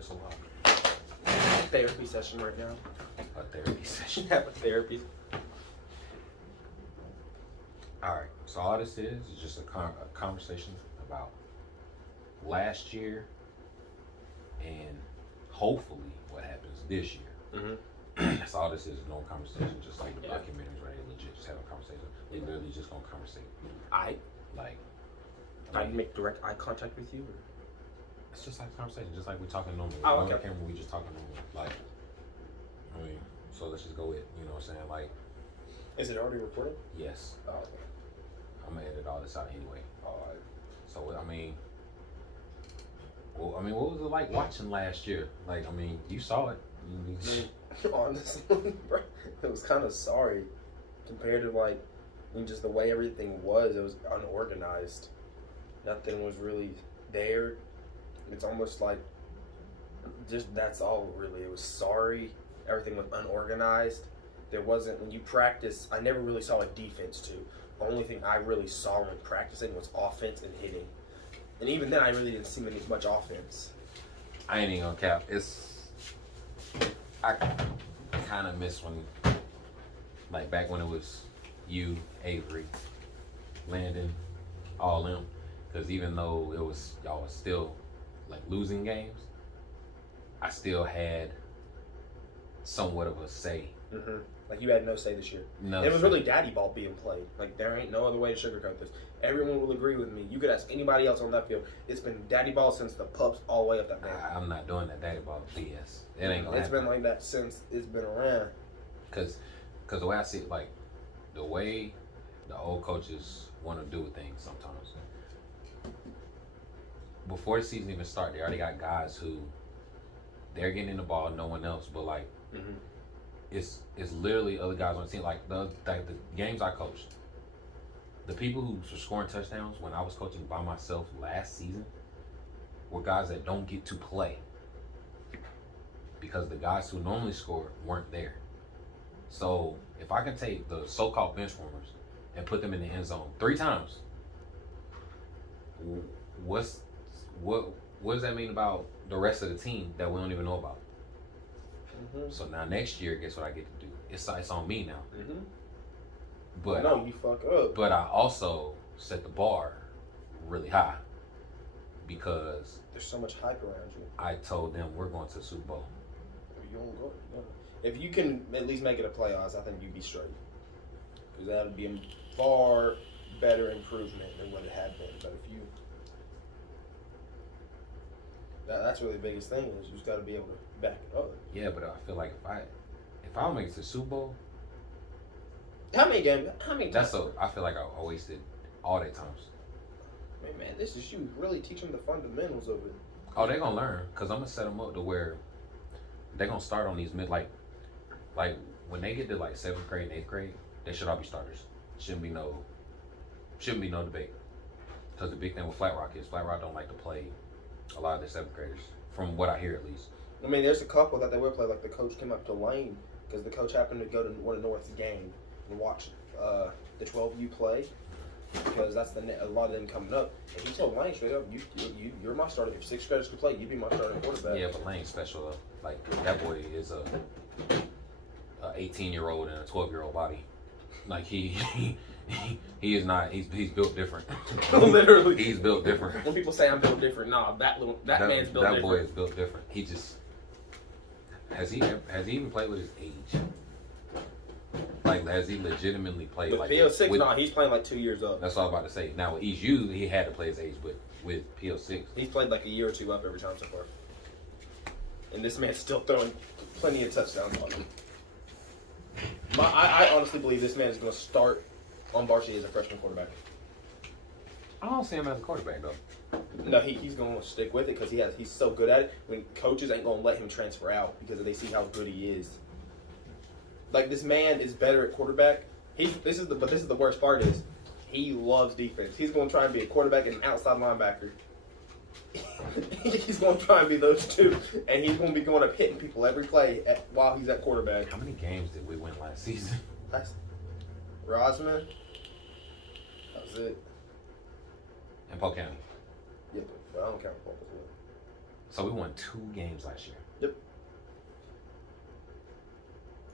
That's a lot. Therapy session right now. A therapy session. Have a therapy. All right. So all this is just a conversation about last year and hopefully what happens this year. Mm-hmm. That's all this is. No conversation. Just like the Yeah. documentaries, right? They legit just have a conversation. They literally just gonna conversate. Like. I make direct eye contact with you. Or? It's just like a conversation, just like we're talking normally. Oh, On okay. the camera, we just talking normally. Like, I mean, so let's just go with, you know what I'm saying? Like, Is it already recorded? yes, Oh, okay. I'm gonna edit all this out anyway. All right. So I mean, what was it like watching last year? Like, I mean, you saw it. Honestly, bro, it was kind of sorry compared to just the way everything was. It was unorganized. Nothing was really there. It's almost like just that's all really. It was sorry. Everything was unorganized. There wasn't when you practice. I never really saw a defense too. The only thing I really saw when practicing was offense and hitting. And even then, I really didn't see much offense. I ain't even gonna cap. I kind of miss when, like back when it was you, Avery, Landon, all them. Because even though y'all was still like losing games, I still had somewhat of a say. Mm-hmm. Like you had no say this year. No, It was really daddy ball being played. Like there ain't no other way to sugarcoat this. Everyone will agree with me. You could ask anybody else on that field. It's been daddy ball since the pups all the way up that man. I'm not doing that daddy ball BS. It ain't gonna It's happen. been like that since it's been around. Cause the way I see it, like the way the old coaches want to do things sometimes. Before the season even start, they already got guys who they're getting in the ball, no one else. But like, it's literally other guys on the team. Like the games I coached, the people who were scoring touchdowns when I was coaching by myself last season were guys that don't get to play because the guys who normally score weren't there. So if I can take the so-called bench warmers and put them in the end zone 3 times, what does that mean about the rest of the team that we don't even know about? So now next year, guess what I get to do? It's on me now. But no, you fuck up. But I also set the bar really high because There's so much hype around you. I told them we're going to the Super Bowl. You don't go. No. If you can at least make it a playoffs, I think you'd be straight. Because that would be a far better improvement than what it had been. But if you, that's really the biggest thing is you just got to be able to back it up. Yeah, but I feel like if I don't make it to the Super Bowl, How many games? I feel like I wasted all that times. Man, this is you really teaching the fundamentals of it. Oh, they're gonna learn because I'm gonna set them up to where they're gonna start on these like when they get to like 7th grade and 8th grade, they should all be starters. Shouldn't be no debate. Because the big thing with Flat Rock is Flat Rock don't like to play a lot of the 7th graders, from what I hear at least. I mean, there's a couple that they will play. Like the coach came up to Lane because the coach happened to go to one of North's game and watch the 12U play because that's a lot of them coming up. And he told Lane straight up, you're my starter. If 6th graders can play, you'd be my starting quarterback. Yeah, but Lane's special though. Like that boy is a 18-year-old in a 12-year-old body. Like he is not. He's built different. Literally, he's built different. When people say I'm built different, nah, that man's built different. That boy is built different. He just has he even played with his age? Like has he legitimately played with like PO6? Nah, he's playing like 2 years up. That's all I'm about to say. Now with ECU, he had to play his age, but with PO6, he's played like a year or 2 up every time so far. And this man's still throwing plenty of touchdowns on him. I honestly believe this man is going to start on varsity as a freshman quarterback. I don't see him as a quarterback though. No, he's going to stick with it because he's so good at it. When coaches ain't going to let him transfer out because they see how good he is. Like this man is better at quarterback. This is the worst part is he loves defense. He's going to try and be a quarterback and an outside linebacker. He's going to try and be those two, and he's going to be going up hitting people every play while he's at quarterback. How many games did we win last season? That's Rosman. That was it. In Polk County. Yeah, but I don't count Polk as well. So we won 2 games last year. Yep.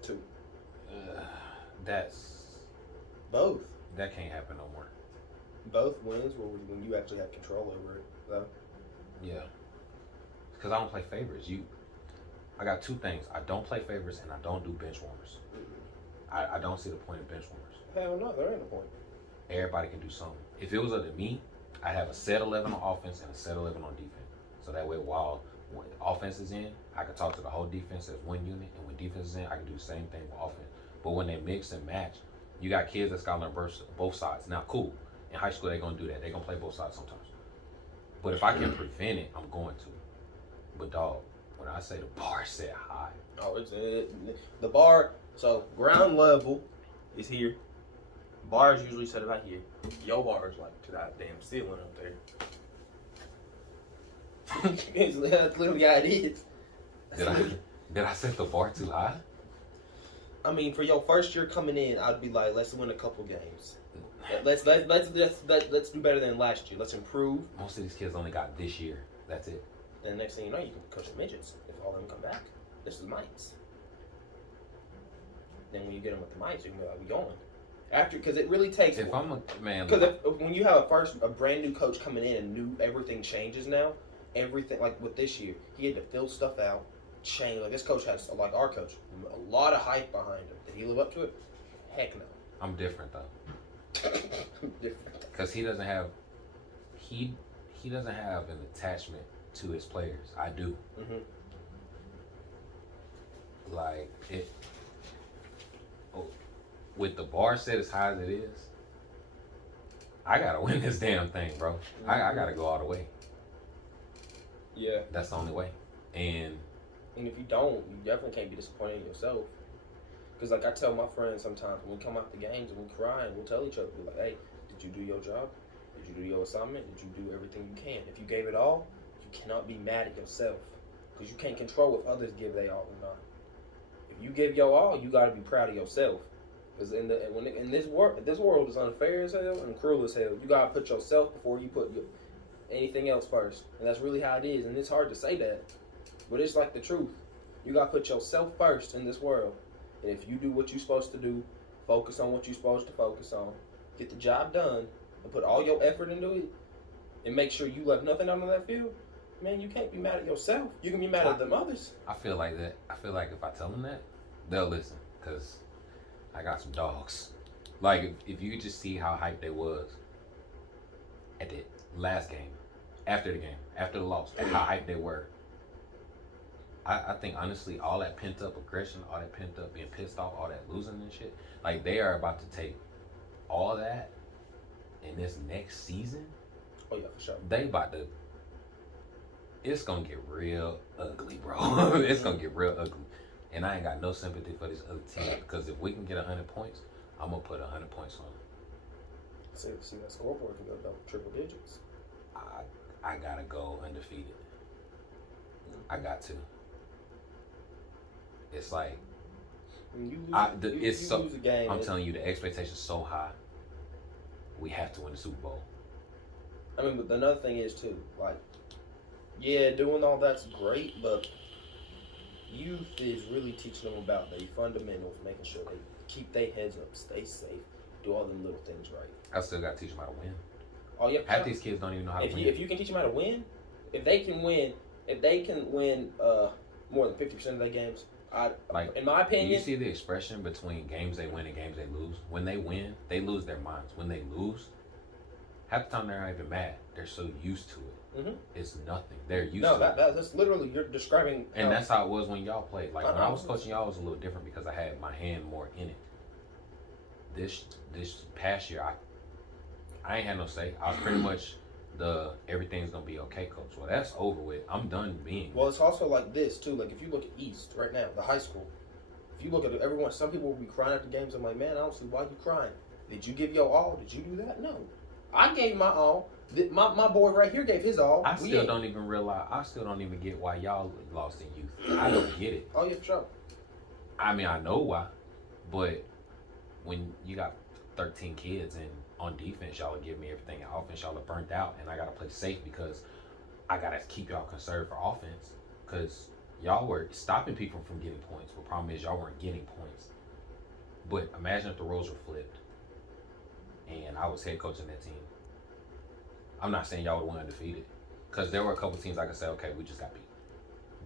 2. Both. That can't happen no more. Both wins were when you actually had control over it, though. Yeah. Because I don't play favorites. I got 2 things. I don't play favorites and I don't do bench warmers. I don't see the point of bench warmers. Hell no, there ain't no point. Everybody can do something. If it was up to me, I'd have a set 11 on offense and a set 11 on defense. So that way, when offense is in, I can talk to the whole defense as one unit, and when defense is in, I can do the same thing with offense. But when they mix and match, you got kids that's got to learn both sides. Now, cool. In high school, they're going to do that. They're going to play both sides sometimes. But if I can prevent it, I'm going to. But, dog, when I say the bar is set high. Oh, the bar, so ground level is here. Bar is usually set about here. Your bar is like to that damn ceiling up there. That's literally how it is. Did I set the bar too high? I mean, for your first year coming in, I'd be like, let's win a couple games. Let's do better than last year. Let's improve. Most of these kids only got this year. That's it. Then next thing you know, you can coach the midgets if all of them come back. This is mites. Then when you get them with the mites, you can go, we going. After, because it really takes. If I'm a man, because when you have a brand new coach coming in and everything changes now. Everything, like with this year, he had to fill stuff out, change. Like this coach has, like our coach, a lot of hype behind him. Did he live up to it? Heck no. I'm different though. I'm different because he doesn't have an attachment to his players. I do. Mm-hmm. Like it. With the bar set as high as it is, I gotta win this damn thing, bro. Mm-hmm. I gotta go all the way. Yeah. That's the only way. And if you don't, you definitely can't be disappointed in yourself. Because, like, I tell my friends sometimes when we come out the games and we cry and we'll tell each other, we're like, hey, did you do your job? Did you do your assignment? Did you do everything you can? If you gave it all, you cannot be mad at yourself. Because you can't control if others give their all or not. If you give your all, you got to be proud of yourself. Because in this world is unfair as hell and cruel as hell. You got to put yourself before you put anything else first. And that's really how it is. And it's hard to say that. But it's like the truth. You got to put yourself first in this world. And if you do what you're supposed to do, focus on what you're supposed to focus on, get the job done, and put all your effort into it, and make sure you left nothing out of that field, man, you can't be mad at yourself. You can be mad at them others. I feel like that. I feel like if I tell them that, they'll listen. Because I got some dogs. Like, if you could just see how hyped they was at the last game, after the game, after the loss, and how hyped they were. I think, honestly, all that pent-up aggression, all that pent-up being pissed off, all that losing and shit, like, they are about to take all that in this next season. Oh, yeah, for sure. They about to... It's going to get real ugly, bro. It's going to get real ugly. And I ain't got no sympathy for this other team, because if we can get 100 points, I'm going to put 100 points on them. See that scoreboard can go double, triple digits. I got to go undefeated. I got to. It's like when you lose a game. I'm telling you, the expectation's so high. We have to win the Super Bowl. I mean, but another thing is too, like, yeah, doing all that's great, but youth is really teaching them about the fundamentals, making sure they keep their heads up, stay safe, do all them little things right. I still got to teach them how to win. Oh yeah, half these kids don't even know how to win. If you can teach them how to win, if they can win more than 50% of their games. In my opinion, you see the expression between games they win and games they lose. When they win, they lose their minds. When they lose, half the time they're not even mad. They're so used to it. Mm-hmm. It's nothing. They're used to it. That's literally, you're describing. And that's how it was when y'all played. Like, when I was coaching y'all, it was a little different because I had my hand more in it. This past year, I ain't had no say. I was pretty much everything's gonna be okay coach. Well, that's over with. I'm done being. Well, it's also like this too. Like, if you look at East right now, the high school, if you look at everyone, some people will be crying after games. I'm like, man, I don't see why you crying. Did you give your all? Did you do that? No, I gave my all. My boy right here gave his all. I still don't even get why y'all lost in youth. I don't get it. Oh yeah, for sure. I mean, I know why, but when you got 13 kids and on defense, y'all are giving me everything. On offense, y'all are burnt out, and I got to play safe because I gotta keep y'all conserved for offense because y'all were stopping people from getting points. The problem is y'all weren't getting points. But imagine if the roles were flipped and I was head coaching that team. I'm not saying y'all would win undefeated because there were a couple teams I could say, okay, we just got beat.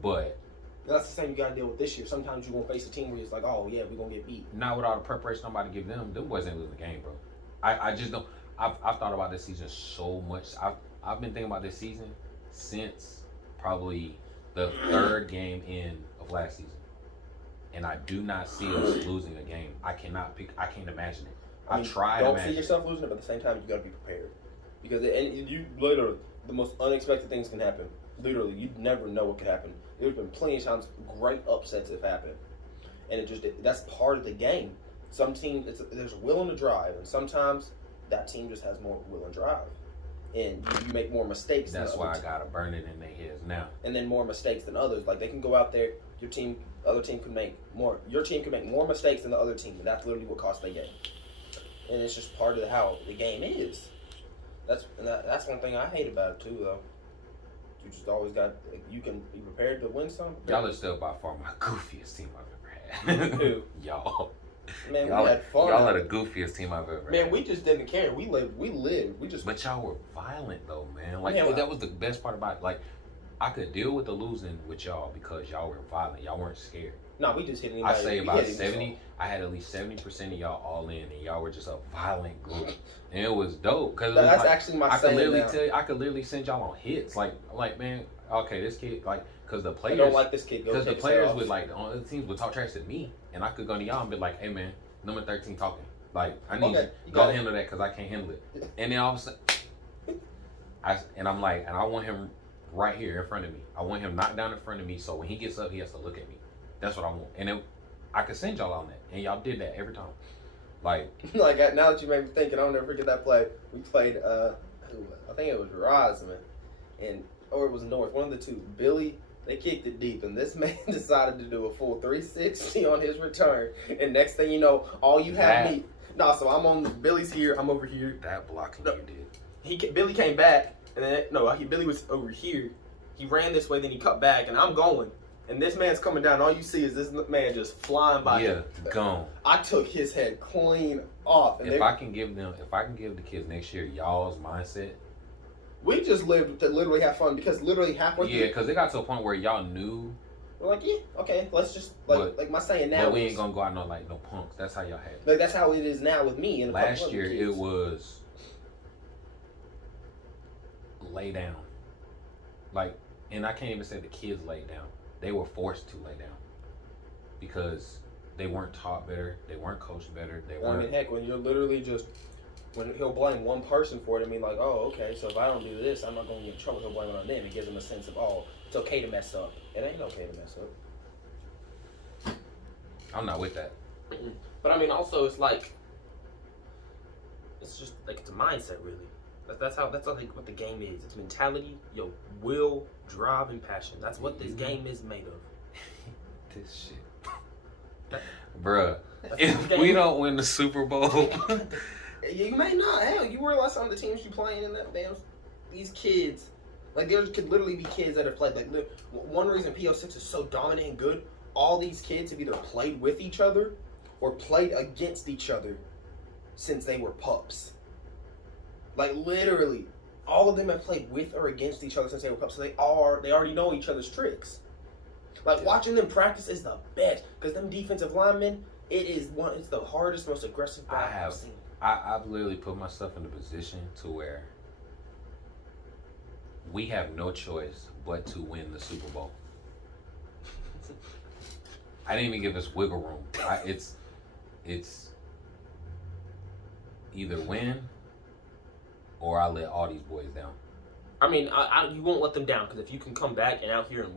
But that's the same you got to deal with this year. Sometimes you're going to face a team where it's like, oh, yeah, we're going to get beat. not with all the preparation I'm about to give them. Them boys ain't losing the game, bro. I just don't. I've thought about this season so much. I've been thinking about this season since probably the third game in of last season. And I do not see us losing a game. I can't imagine it. I mean, try to don't imagine see yourself losing it, but at the same time, you got to be prepared. Because you literally, the most unexpected things can happen. Literally, you never know what could happen. There's been plenty of times great upsets have happened. And that's part of the game. Some teams, there's will and a drive, and sometimes that team just has more will and drive. And you make more mistakes That's than why others. I gotta burn it in their heads now. And then more mistakes than others. Like, they can go out there, other team can make more. Your team can make more mistakes than the other team, and that's literally what costs the game. And it's just part of how the game is. That's one thing I hate about it too, though. You just always got, you can be prepared to win some. Y'all are still by far my goofiest team I've ever had. Who? Y'all. Man, Y'all, we had fun. y'all are the goofiest team I've ever had. Man, we just didn't care. We lived. We just. But y'all were violent though, man. Like Yeah, that was the best part about it. Like I could deal with the losing with y'all because y'all were violent. Y'all weren't scared. No, we just hit anybody. I say we about hit 70. I had at least 70% of y'all all in, and y'all were just a violent group, and it was dope because That's actually my I could saying literally now. tell you, I could literally send y'all on hits. Like man, okay, this kid like because the I players don't like this kid. because the players would like on other teams would talk trash to me, and I could go to y'all and be like, hey man, number 13 talking. Like I need Okay, you you go got it. handle that because I can't handle it. And then all of a sudden, I'm like, and I want him right here in front of me. I want him knocked down in front of me, so when he gets up, he has to look at me. That's what I want. And I could send y'all on that, and y'all did that every time. Like now that you made me think, and I'll never forget that play. We played. I think it was Rosman, or it was North. One of the two. Billy. They kicked it deep, and this man decided to do a full 360 on his return. And next thing you know, all you have me. No, so I'm on Billy's here. I'm over here. that blocking No. you did. Billy came back, and then Billy was over here. He ran this way, then he cut back, and I'm going. And this man's coming down. All you see is this man just flying by. Yeah, gone. I took his head clean off. And If I can give the kids next year y'all's mindset. we just lived to literally have fun because literally halfway Yeah, because it got to a point where y'all knew, we're like, yeah, okay, let's just like my saying now. but we ain't is- gonna go out no punks. That's how y'all had it. Like that's how it is now with me. And a couple Last other year kids. it was lay down. Like, and I can't even say the kids laid down. They were forced to lay down because they weren't taught better. They weren't coached better. They I weren't. mean, heck, when you're literally just when he'll blame one person for it, I mean, like, oh, okay, so if I don't do this, I'm not going to get in trouble. He'll blame it on them. It gives them a sense of, oh, it's okay to mess up. It ain't okay to mess up. I'm not with that. But I mean, also, it's like, it's just like it's a mindset, really. That's like what the game is. It's mentality, your will, drive, and passion. That's what this game is made of. This shit, bruh. That's If what the we game- don't win the Super Bowl, You may not. Hell, you realize some of the teams you playing in that damn these kids. Like there could literally be kids that have played. Like one reason PO6 is so dominant and good. All these kids have either played with each other or played against each other since they were pups. Like literally, all of them have played with or against each other since they were pups. So they already know each other's tricks. Like watching them practice is the best because them defensive linemen. It's the hardest, most aggressive I battle have- I've seen. I've literally put myself in a position to where we have no choice but to win the Super Bowl. I didn't even give us wiggle room. It's either win or I let all these boys down. I mean, you won't let them down because if you can come back and out here and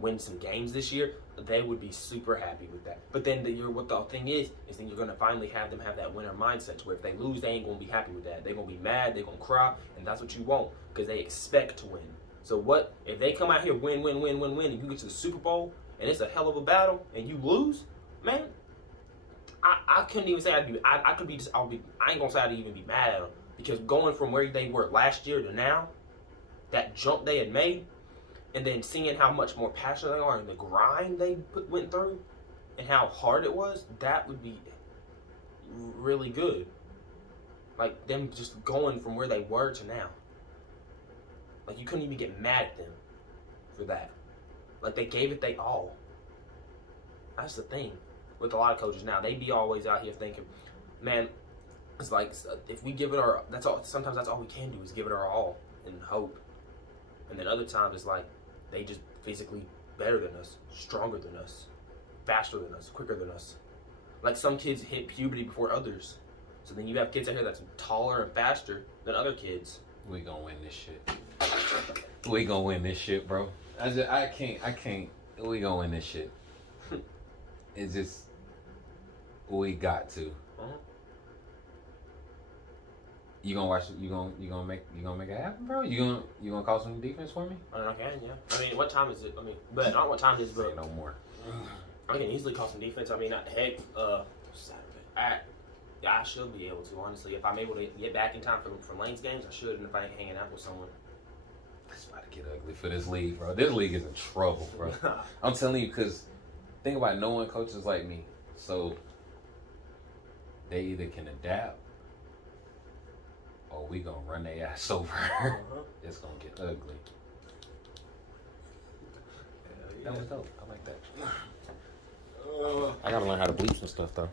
win some games this year, they would be super happy with that. But then what the thing is then you're gonna finally have them have that winner mindset to where if they lose, they ain't gonna be happy with that. They're gonna be mad, they're gonna cry, and that's what you want because they expect to win. So what if they come out here win, and you get to the Super Bowl and it's a hell of a battle and you lose, man? I couldn't even say I ain't gonna say I'd even be mad at them because going from where they were last year to now, that jump they had made, and then seeing how much more passionate they are and the grind they went through, and how hard it was, that would be really good. Like them just going from where they were to now. Like you couldn't even get mad at them for that. Like they gave it they all. That's the thing with a lot of coaches now. They be always out here thinking, man, it's like if we give it our, that's all. Sometimes that's all we can do is give it our all and hope. And then other times it's like they just physically better than us, stronger than us, faster than us, quicker than us. Like some kids hit puberty before others. So then you have kids out here that's taller and faster than other kids. We gonna win this shit. We gonna win this shit, bro. I can't. We gonna win this shit. It's just, we got to. Uh-huh. You gonna watch? You gonna make it happen, bro? You gonna call some defense for me? I mean, I can, yeah. I mean, what time is it? I mean, but I don't know what time it is, Say but no more. I can easily call some defense. I mean, heck, Saturday. I should be able to, honestly. If I'm able to get back in time for Lane's games, I should. And if I ain't hanging out with someone. It's about to get ugly for this league, bro. This league is in trouble, bro. I'm telling you, because think about knowing coaches like me. So they either can adapt or we gonna run their ass over. It's gonna get ugly. That was dope. I like that. I gotta learn how to bleep some stuff though.